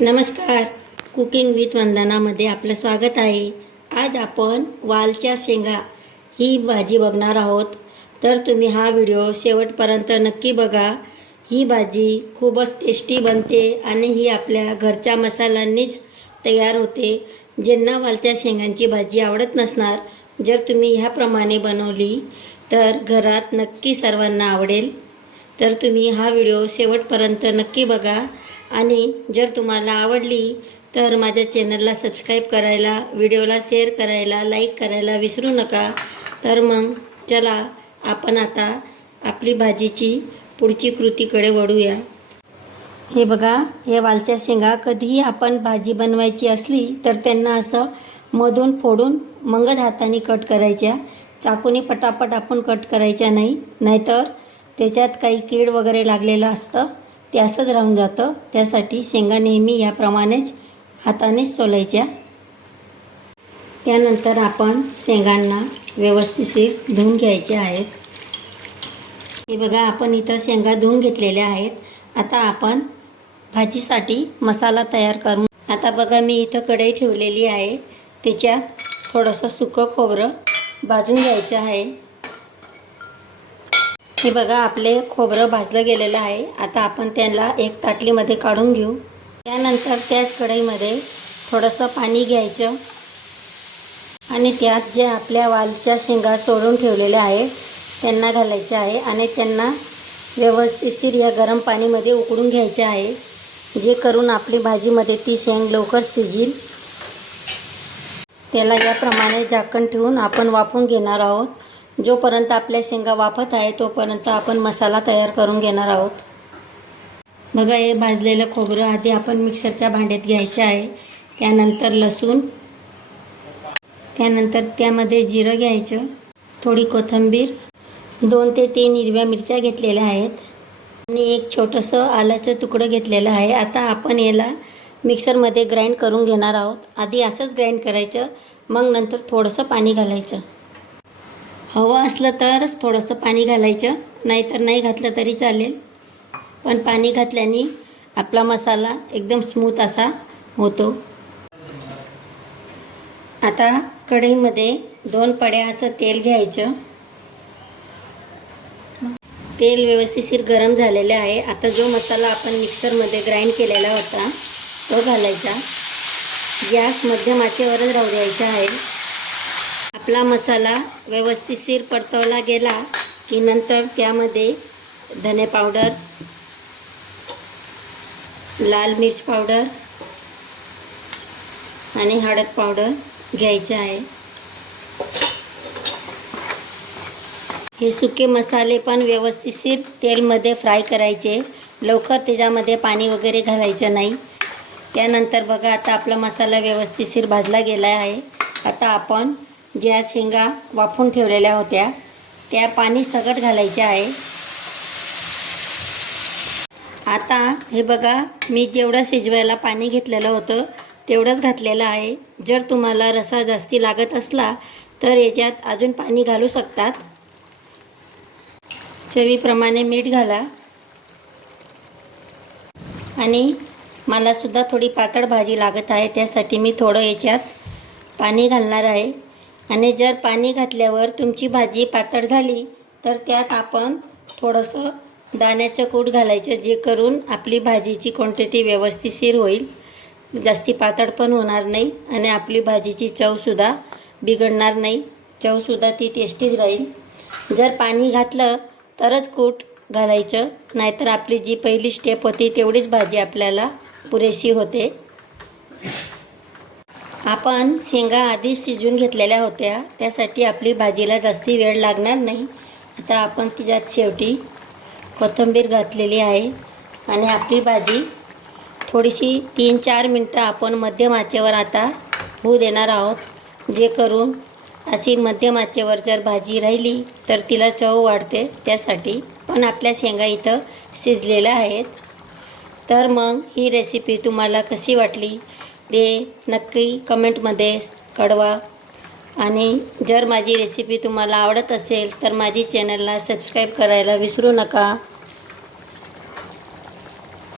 नमस्कार. Cooking with वंदनामध्ये आपलं स्वागत आहे. आज आपण वालच्या शेंगा ही भाजी बघणार आहोत. तर तुम्ही हा व्हिडिओ शेवटपर्यंत नक्की बघा. ही भाजी खूपच टेस्टी बनते आणि ही आपल्या घरच्या मसाल्यांनीच तयार होते. ज्यांना वालत्या शेंगांची भाजी आवडत नसणार जर तुम्ही ह्याप्रमाणे बनवली तर घरात नक्की सर्वांना आवडेल. तर तुम्ही हा व्हिडिओ शेवटपर्यंत नक्की बघा. आणि जर तुम्हाला आवडली तर माझ्या चॅनलला सबस्क्राईब करायला व्हिडिओला शेअर करायला लाईक करायला विसरू नका. तर मग चला आपण आता आपली भाजीची पुढची कृतीकडे वळूया. हे बघा हे वालच्या शेंगा कधीही आपण भाजी बनवायची असली तर त्यांना असं मधून फोडून मंगद हाताने कट करायच्या. चाकूने पटापट आपण कट करायच्या नाही. नाहीतर त्याच्यात काही कीड वगैरे लागलेलं असतं ते असंच राहून जातं. त्यासाठी शेंगा नेहमी याप्रमाणेच हातानेच सोलायच्या. त्यानंतर आपण शेंगांना व्यवस्थित धुवून घ्यायचे आहेत. हे बघा आपण इथं शेंगा धुवून घेतलेल्या आहेत. आता आपण भाजीसाठी मसाला तयार करून आता बघा मी इथं कढई ठेवलेली आहे. त्याच्यात थोडंसं सुकं खोबरं भाजून घ्यायचं आहे. हे बघा आपले खोबरं भाजलं गेलेलं आहे. आता आपण त्यांना एक ताटलीमध्ये काढून घेऊ. त्यानंतर त्याच कढईमध्ये थोडंसं पाणी घ्यायचं. आणि त्यात जे आपल्या वालच्या शेंगा सोडून ठेवलेल्या आहेत त्यांना घालायचे आहे. आणि त्यांना व्यवस्थितशीर या गरम पाणीमध्ये उकडून घ्यायचे आहे. जे करून आपली भाजीमध्ये ती शेंग लवकर शिजेल. त्याला याप्रमाणे झाकण ठेवून आपण वाफून घेणार आहोत. जोपर्यंत आपल्या शेंगा वाफत आहे तोपर्यंत आपण मसाला तयार करून घेणार आहोत. बघा हे भाजलेलं खोबरं आधी आपण मिक्सरच्या भांड्यात घ्यायचं आहे. त्यानंतर लसूण. त्यानंतर त्यामध्ये जिरं घ्यायचं. थोडी कोथिंबीर. दोन ते तीन हिरव्या मिरच्या घेतलेल्या आहेत. आणि एक छोटंसं आल्याचं तुकडं घेतलेलं आहे. आता आपण याला मिक्सरमध्ये ग्राइंड करून घेणार आहोत. आधी असंच ग्राइंड करायचं. मग नंतर थोडंसं पाणी घालायचं. हवं असलं तरच थोडंसं पाणी घालायचं नाहीतर नाही घातलं तरी चालेल. पण पाणी घातल्याने आपला मसाला एकदम स्मूथ असा होतो. आता कढईमध्ये दोन पड्या असं तेल घ्यायचं. तेल व्यवस्थितशीर गरम झालेले आहे. आता जो मसाला आपण मिक्सरमध्ये ग्राइंड केलेला होता तो घालायचा. गॅस मध्यम आचेवरच राहू द्यायचा आहे. आपला मसाला व्यवस्थितशीर परतवला गेला की नंतर त्यामध्ये धने पावडर लाल मिर्च पावडर आणि हळद पावडर घ्यायचे आहे. हे सुके मसाले पण व्यवस्थितशीर तेलमध्ये फ्राय करायचे. लवकर त्याच्यामध्ये पाणी वगैरे घालायचं नाही. त्यानंतर बघा आता आपला मसाला व्यवस्थितशीर भाजला गेला आहे. आता आपण ज्या शेंगा वाफून ठेवलेल्या होत्या त्या पाणी सगट घालायच्या आहे. आता हे बघा मी जेवढं शिजवायला पाणी घेतलेलं होतं तेवढंच घातलेलं आहे. जर तुम्हाला रसा जास्ती लागत असला तर याच्यात अजून पाणी घालू शकतात. चवीप्रमाणे मीठ घाला. आणि मलासुद्धा थोडी पातळ भाजी लागत आहे त्यासाठी मी थोडं याच्यात पाणी घालणार आहे. आणि जर पाणी घातल्यावर तुमची भाजी पातळ झाली तर त्यात आपण थोडंसं दाण्याचं कूट घालायचं जे करून आपली भाजीची क्वांटिटी व्यवस्थितशीर होईल. जास्ती पातळ पण होणार नाही आणि आपली भाजीची चवसुद्धा बिघडणार नाही. चवसुद्धा ती टेस्टीच राहील. जर पाणी घातलं तरच कूट घालायचं नाहीतर आपली जी पहिली स्टेप होती तेवढीच भाजी आपल्याला पुरेशी होते. आपण शेंगा आधीच शिजून घेतलेल्या होत्या. त्यासाठी आपली भाजीला जास्ती वेळ लागणार नाही. आता आपण तिच्यात शेवटी कोथिंबीर घातलेली आहे आणि आपली भाजी थोडीशी तीन चार मिनटं आपण मध्यम आचेवर आता होऊ देणार आहोत. जे करून अशी मध्यम आचेवर जर भाजी राहिली तर तिला चव वाढते. त्यासाठी पण आपल्या शेंगा इथं शिजलेल्या आहेत. तर मग ही रेसिपी तुम्हाला कशी वाटली? ते नक्की कमेंटमध्ये कळवा. आणि जर माझी रेसिपी तुम्हाला आवडत असेल तर माझी चॅनलला सबस्क्राईब करायला विसरू नका.